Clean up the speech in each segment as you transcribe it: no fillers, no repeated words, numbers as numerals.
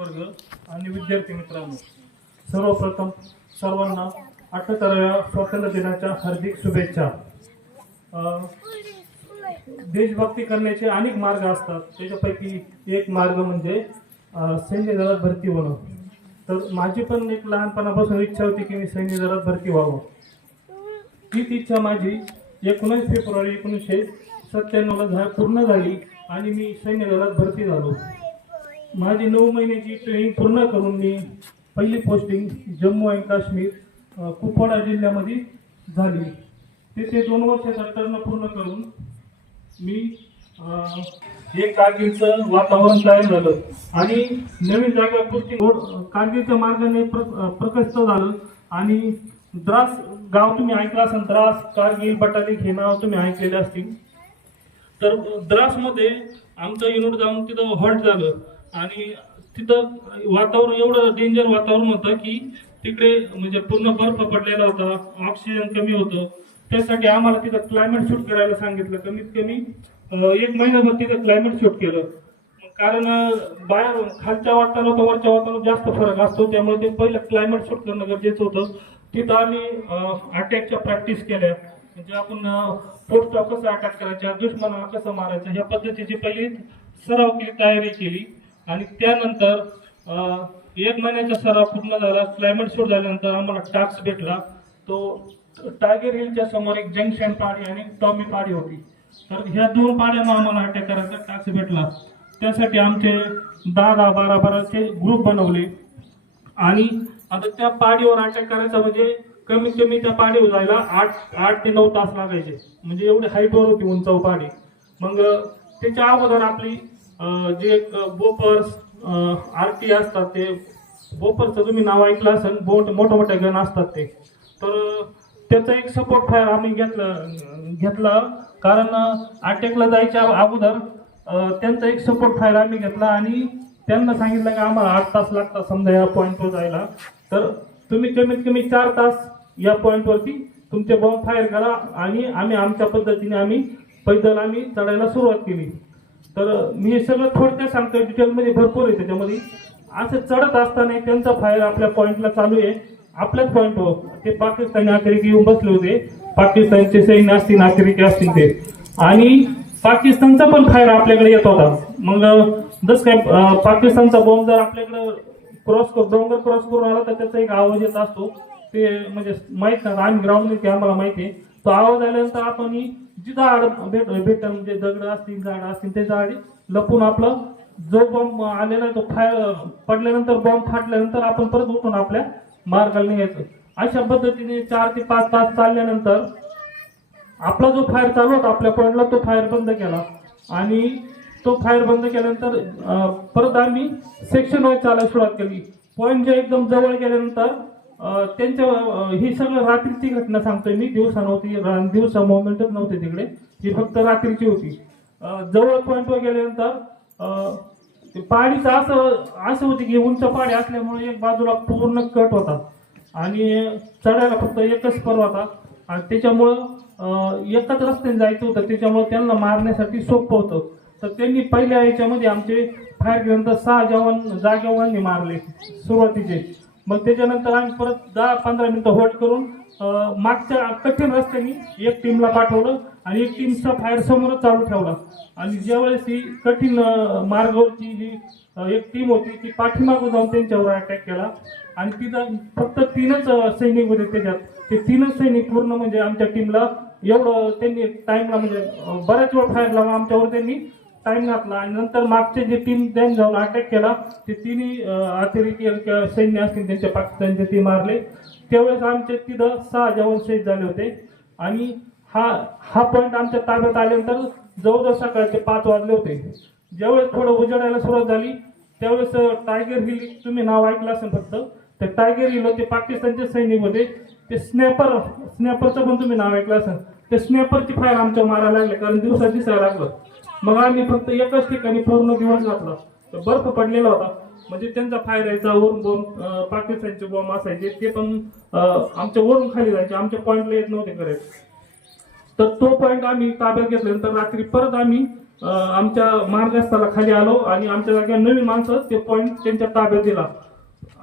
वर्ग आणि विद्यार्थी मित्रांनो, सर्वप्रथम सर्वांना 78व्या स्वातंत्र्य दिनाच्या हार्दिक शुभेच्छा. देशभक्ती करण्याचे अनेक मार्ग असतात, त्याच्यापैकी एक मार्ग म्हणजे सैन्य दलात भरती होणं. तर माझी पण एक लहानपणापासून इच्छा होती की मी सैन्य दलात भरती व्हावं. हीच इच्छा माझी 19 फेब्रुवारी 1997ला पूर्ण झाली आणि मी सैन्य दलात भरती झालो. माझी 9 महिन्याची ट्रेनिंग पूर्ण करून मी पहिली पोस्टिंग जम्मू आणि काश्मीर कुपवाडा जिल्ह्यामध्ये झाली. तिथे 2 वर्षाचा टर्न पूर्ण करून मी एक कारगिलचं वातावरण तयार झालं आणि नवीन जागा पोस्टिंग कारगिलच्या मार्गाने प्रकस्त झालं. आणि द्रास गाव तुम्ही ऐकलं असेल, द्रास, कारगिल, बटालिक हे नाव तुम्ही ऐकलेले असतील. तर द्रासमध्ये आमचं युनिट जाऊन तिथं हॉल्ट झालं आणि तिथं वातावरण एवढं डेंजर वातावरण होतं की तिकडे म्हणजे पूर्ण बर्फ पडलेला होता, ऑक्सिजन कमी होतं. त्यासाठी आम्हाला तिथं क्लायमेट शूट करायला सांगितलं. कमीत कमी 1 महिनाभर तिथं क्लायमेट शूट केलं, कारण बाहेर खालच्या वातावरणात वरच्या वातावरणात जास्त फरक असतो. त्यामुळे ते पहिलं क्लायमेट शूट करणं गरजेचं होतं. तिथं आम्ही अटॅकच्या प्रॅक्टिस केल्या, म्हणजे आपण पोस्टला कसं अटॅक करायचा, दुश्मनाला कसं मारायचं, ह्या पद्धतीची पहिली सराव केली, तयारी केली. आणि त्यानंतर 1 महिन्याचा सराव पूर्ण झाला. क्लायमेट शूट झाल्यानंतर आम्हाला टास्क भेटला. तो टायगर हिलच्या समोर एक जंक्शन पाडी आणि टॉमी पाडी होती. तर ह्या 2 पाड्यांना आम्हाला अटॅक करायचा टास्क भेटला. त्यासाठी आमचे 10-12 ग्रुप बनवले आणि आता त्या पाडीवर अटॅक करायचा म्हणजे कमीत कमी त्या पाडीवर जायला 8 ते 9 तास लागायचे. म्हणजे एवढी हाईटवर होती, उंचाव पाडी. मग त्याच्या अगोदर आपली जे बोपर्स आरटी असतात, ते बोपर्सचं तुम्ही नाव ऐकलं असेल, मोठे मोठे गन असतात ते. तर त्याचा एक सपोर्ट फायर आम्ही घेतला कारण अटॅकला जायच्या अगोदर त्यांचा एक सपोर्ट फायर आम्ही घेतला आणि त्यांना सांगितलं की आम्हाला 8 तास लागतात समजा या पॉईंटवर जायला. तर तुम्ही कमीत कमी 4 तास या पॉईंटवरती तुमचे बॉम्ब फायर करा. आणि आम्ही आमच्या पद्धतीने पैदल चढायला सुरुवात केली. तर मी हे सगळं थोडक्यात सांगतोय, डिटेलमध्ये भरपूर आहे त्याच्यामध्ये. असं चढत असताना त्यांचा फायर आपल्या पॉईंटला चालू आहे. आपल्याच पॉईंटवर ते पाकिस्तानी अतिरेकी येऊन बसले होते. पाकिस्तानचे सैन्य असतील, अतिरेकी असतील ते, आणि पाकिस्तानचा पण फायर आपल्याकडे येत होता. मग जस काय पाकिस्तानचा बॉम्ब जर आपल्याकडे डोंगर क्रॉस करून आला तर त्याचा एक आवाज येत असतो. ते म्हणजे माहित नाही, आम्ही ग्राउंड आम्हाला माहिती आहे. तो आवाज आल्यानंतर आपण जिथं भेट म्हणजे दगड असतील, झाड असतील, त्या झाडी लपून आपलं जो बॉम्ब आलेला तो फायर पडल्यानंतर, बॉम्ब फाटल्यानंतर आपण परत उठून आपल्या मार्गाला निघायचं. अशा पद्धतीने 4 ते 5 तास चालल्यानंतर आपला जो फायर चालू होता आपल्या पॉईंटला, तो फायर बंद केला. आणि तो फायर बंद केल्यानंतर परत आम्ही सेक्शन वाईज चालायला सुरुवात केली. पॉईंटच्या एकदम जवळ गेल्यानंतर त्यांच्या ही सगळं रात्रीची घटना सांगतोय मी, दिवसा नव्हती, दिवसा मोमेंटच नव्हते तिकडे, ही फक्त रात्रीची होती. जवळ पॉईंटवर गेल्यानंतर पाडीचं असं होती की उंच पाडी असल्यामुळे एक बाजूला पूर्ण कट होता आणि चढायला फक्त एकच पर्व होता. आणि त्याच्यामुळं एकच रस्त्याने जायचं होतं, त्याच्यामुळे त्यांना मारण्यासाठी सोपं होतं. तर त्यांनी पहिल्या याच्यामध्ये आमचे फायर केल्यानंतर 6 जागेवानी मारले सुरुवातीचे. मग त्याच्यानंतर आम्ही परत 10-15 मिनिटं होल्ड करून मागच्या कठीण रस्त्याने एक टीमला पाठवलं आणि एक टीमचा फायर समोरच चालू ठेवला. आणि ज्यावेळेस ही कठीण मार्गावरची जी एक टीम होती ती पाठीमागून जाऊन त्यांच्यावर अटॅक केला. आणि तिथं फक्त 3च सैनिक होते त्याच्यात. ते 3च सैनिक पूर्ण म्हणजे आमच्या टीमला एवढं त्यांनी टाइमला म्हणजे बऱ्याच वेळ फायर लावून आमच्यावर त्यांनी टाइम घातला. आणि नंतर मागचे जे टीम त्यांनी जाऊन अटॅक केला ते 3ही अतिरेकी सैन्य असतील त्यांच्या पाकिस्तानचे ते मारले. त्यावेळेस आमचे तिथं 6 जवान शहीद झाले होते. आणि हा पॉईंट आमच्या ताब्यात आल्यानंतर जवळजवळ सकाळचे 5 वाजले होते. ज्यावेळेस थोडं उजेडायला सुरुवात झाली त्यावेळेस टायगर हिल तुम्ही नाव ऐकलं असेल फक्त, तर टायगर हिल ते पाकिस्तानचे सैनिक होते. ते स्नॅपरचं पण तुम्ही नाव ऐकलं असेल. ते स्नॅपरची फायर आमच्या मारायला लागले कारण दिवसात दिसायला लागलं. मग आम्ही फक्त एकच ठिकाणी पूर्ण दिवस घातला. तर बर्फ पडलेला होता, म्हणजे त्यांचा फायर यायचा, वरून बॉम्ब पाकिस्तानचे बॉम्ब असायचे ते पण आमच्या वरून खाली जायचे, आमच्या पॉईंटला येत नव्हते करायचे. तर तो पॉईंट आम्ही ताब्यात घेतल्यानंतर रात्री परत आम्ही आमच्या मार्गस्थाला खाली आलो आणि आमच्या जागेवर नवीन माणसं ते पॉईंट त्यांच्या ताब्यात दिला.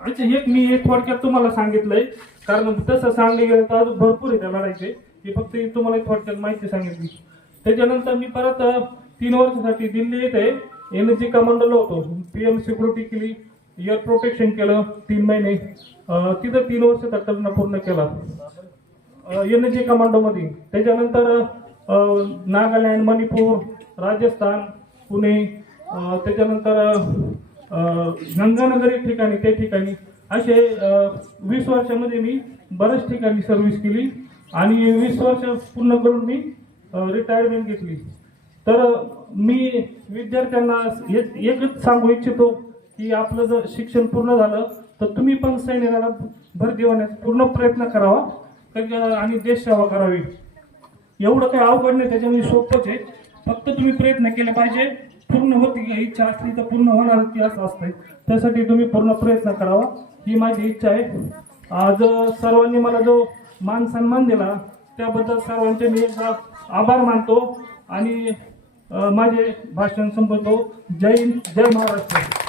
आणि एक मी हे थोडक्यात तुम्हाला सांगितलंय, कारण तसं सांगले गेलं तर अजून भरपूर आहे त्या लढायचे. ही फक्त तुम्हाला थोडक्यात माहिती सांगितली. त्याच्यानंतर मी परत 3 वर्षासाठी दिल्ली येथे एनर्जी कमांडोला होतो. PM सिक्युरिटी केली, एअर प्रोटेक्शन केलं 3 महिने. तिथं 3 वर्षाचा टर्न पूर्ण केला एनर्जी कमांडोमध्ये. त्याच्यानंतर नागालँड, मणिपूर, राजस्थान, पुणे, त्याच्यानंतर गंगानगर एक ठिकाणी, त्या ठिकाणी असे 20 वर्षामध्ये मी बऱ्याच ठिकाणी सर्व्हिस केली आणि 20 वर्ष पूर्ण करून मी रिटायरमेंट घेतली. तर मी विद्यार्थ्यांना एकच सांगू इच्छितो की आपलं जर शिक्षण पूर्ण झालं तर तुम्ही पण सैन्य दलात भरती होण्याचा पूर्ण प्रयत्न करावा आणि देश सेवा करावी. एवढं काही अवघड नाही, त्याच्यामध्ये सोपंच आहे. फक्त तुम्ही प्रयत्न केले पाहिजे. पूर्ण होती इच्छा असली तर पूर्ण होणार ती असं असते. त्यासाठी तुम्ही पूर्ण प्रयत्न करावा ही माझी इच्छा आहे. आज सर्वांनी मला जो मान सन्मान दिला त्याबद्दल सर्वांचे मी एकदा आभार मानतो आणि माझे भाषण संपवतो. जय हिंद, जय महाराष्ट्र.